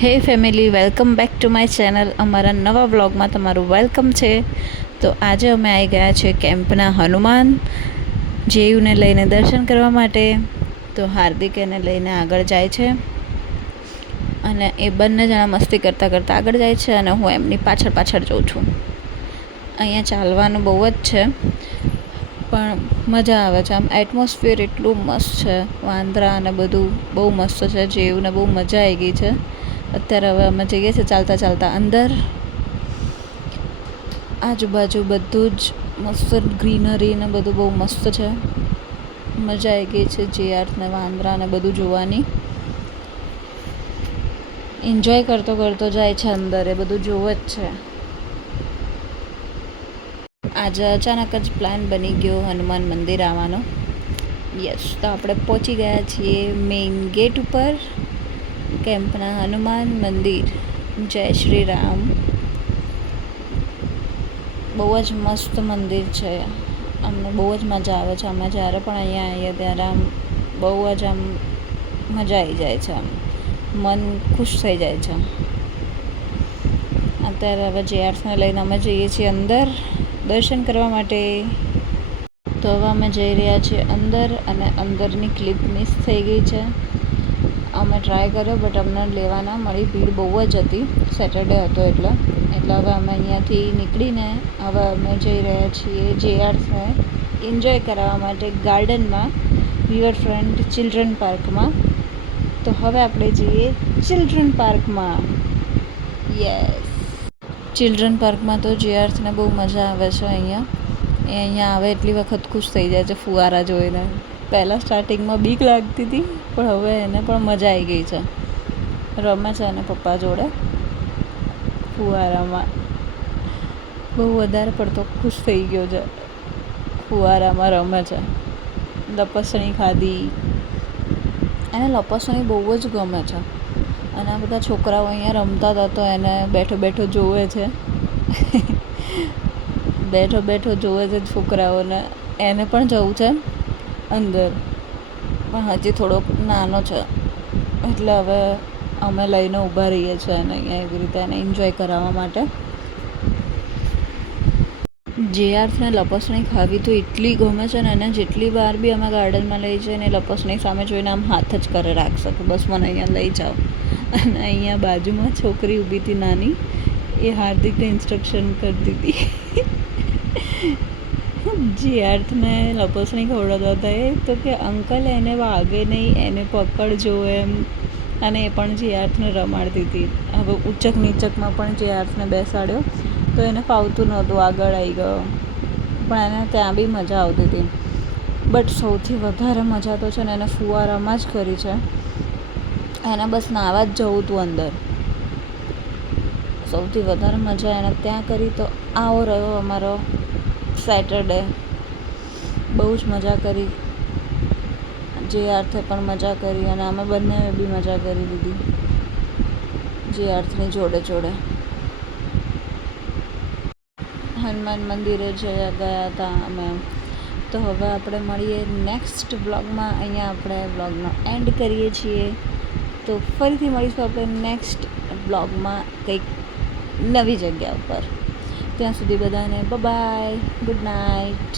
હે family, welcome back to my channel. અમારા નવા વ્લોગમાં તમારું વેલકમ છે. તો આજે અમે આવી ગયા છે કેમ્પના હનુમાન જેયુને લઈને દર્શન કરવા માટે. તો હાર્દિક એને લઈને આગળ જાય છે અને એ બંને જણા મસ્તી કરતાં કરતાં આગળ જાય છે અને હું એમની પાછળ પાછળ જઉં છું. અહીંયા ચાલવાનું બહુ જ છે પણ મજા આવે છે. આમ એટમોસ્ફિયર એટલું મસ્ત છે, વાંદરા અને બધું બહુ મસ્ત છે. જેયુને બહુ મજા આવી ગઈ છે. અત્યારે હવે અમે જઈએ છીએ ચાલતા ચાલતા અંદર. આજુબાજુ બધું જ મસ્ત ગ્રીનરી ને બધું બહુ મસ્ત છે. મજા આવી ગઈ છે જીઆર્થ ને વાંદરા ને બધું જોવાની. એન્જોય કરતો કરતો જાય છે અંદર, એ બધું જોવે જ છે. આજે અચાનક જ પ્લાન બની ગયો હનુમાન મંદિર આવવાનો. યસ, તો આપણે પહોંચી ગયા છીએ મેઇન ગેટ ઉપર, કેમ્પના હનુમાન મંદિર. જય શ્રી રામ. બહુ જ મસ્ત મંદિર છે. અમને બહુ જ મજા આવે છે. અમે જ્યારે પણ અહીંયા આવીએ ત્યારે આમ બહુ જ આમ મજા આવી જાય છે. આમ મન ખુશ થઈ જાય છે. અત્યારે હવે જેઆર્થને લઈને અમે જઈએ છીએ અંદર દર્શન કરવા માટે. તો હવે અમે જઈ રહ્યા છીએ અંદર અને અંદરની ક્લિપ મિસ થઈ ગઈ છે. અમે ટ્રાય કર્યો બટ અમને લેવા ના મળી, ભીડ બહુ જ હતી. સેટરડે હતો એટલે હવે અમે અહીંયાથી નીકળીને હવે અમે જઈ રહ્યા છીએ જેઆર્થને એન્જોય કરાવવા માટે ગાર્ડનમાં, રિવરફ્રન્ટ ચિલ્ડ્રન પાર્કમાં. તો હવે આપણે જઈએ ચિલ્ડ્રન પાર્કમાં. યસ, ચિલ્ડ્રન પાર્કમાં તો જેઆર્થને બહુ મજા આવે છે. અહીંયા આવે એટલી વખત ખુશ થઈ જાય છે ફુવારા જોઈને. પહેલાં સ્ટાર્ટિંગમાં બીક લાગતી હતી પણ હવે એને પણ મજા આવી ગઈ છે. રમે છે અને પપ્પા જોડે ફુવારામાં. બહુ વધારે પડતો ખુશ થઈ ગયો છે, ફુવારામાં રમે છે. લપસણી ખાધી, એને લપસણી બહુ જ ગમે છે. અને આ બધા છોકરાઓ અહીંયા રમતા હતા તો એને બેઠો બેઠો જોવે છે. બેઠો બેઠો જોવે છે છોકરાઓને. એને પણ જવું છે અંદર પણ હજી થોડોક નાનો છે એટલે હવે અમે લઈને ઊભા રહીએ છીએ અને અહીંયા એવી રીતે એને એન્જોય કરાવવા માટે. જેઆર્થને લપસણી ખાવી તો એટલી ગમે છે ને, એને જેટલી વાર બી અમે ગાર્ડનમાં લઈ જઈએ ને લપસણી સામે જોઈને આમ હાથ જ કરે રાખશે કે બસ મને અહીંયા લઈ જાઓ. અને અહીંયા બાજુમાં છોકરી ઊભી હતી નાની, એ હાર્દિકને ઇન્સ્ટ્રક્શન કરતી હતી. જેઆર્થને લપસણી ખવડાવતા હતા એ તો કે અંકલ એને વાગે નહીં, એને પકડજો એમ. અને એ પણ જેઆર્થને રમાડતી હતી. હવે ઉચક નીચકમાં પણ જેઆર્થને બેસાડ્યો તો એને ફાવતું નહોતું, આગળ આવી ગયો. પણ એને ત્યાં બી મજા આવતી હતી. બટ સૌથી વધારે મજા તો છે ને એને ફુવારામાં જ કરી છે. એને બસ નાહવા જ જવું હતું અંદર. સૌથી વધારે મજા એને ત્યાં કરી. તો આવો રહ્યો અમારો સેટરડે. બહુ જ મજા કરી. જેઆર્થે પણ મજા કરી અને અમે બંને બી મજા કરી દીધી જેઆર્થની જોડે જોડે. હનુમાન મંદિરે ગયા હતા અમે. તો હવે આપણે મળીએ નેક્સ્ટ બ્લોગમાં. અહીંયા આપણે બ્લોગનો એન્ડ કરીએ છીએ. તો ફરીથી મળીશું આપણે નેક્સ્ટ બ્લોગમાં કંઈક નવી જગ્યા ઉપર. ત્યાં સુધી બધાને બાય, ગુડ નાઇટ.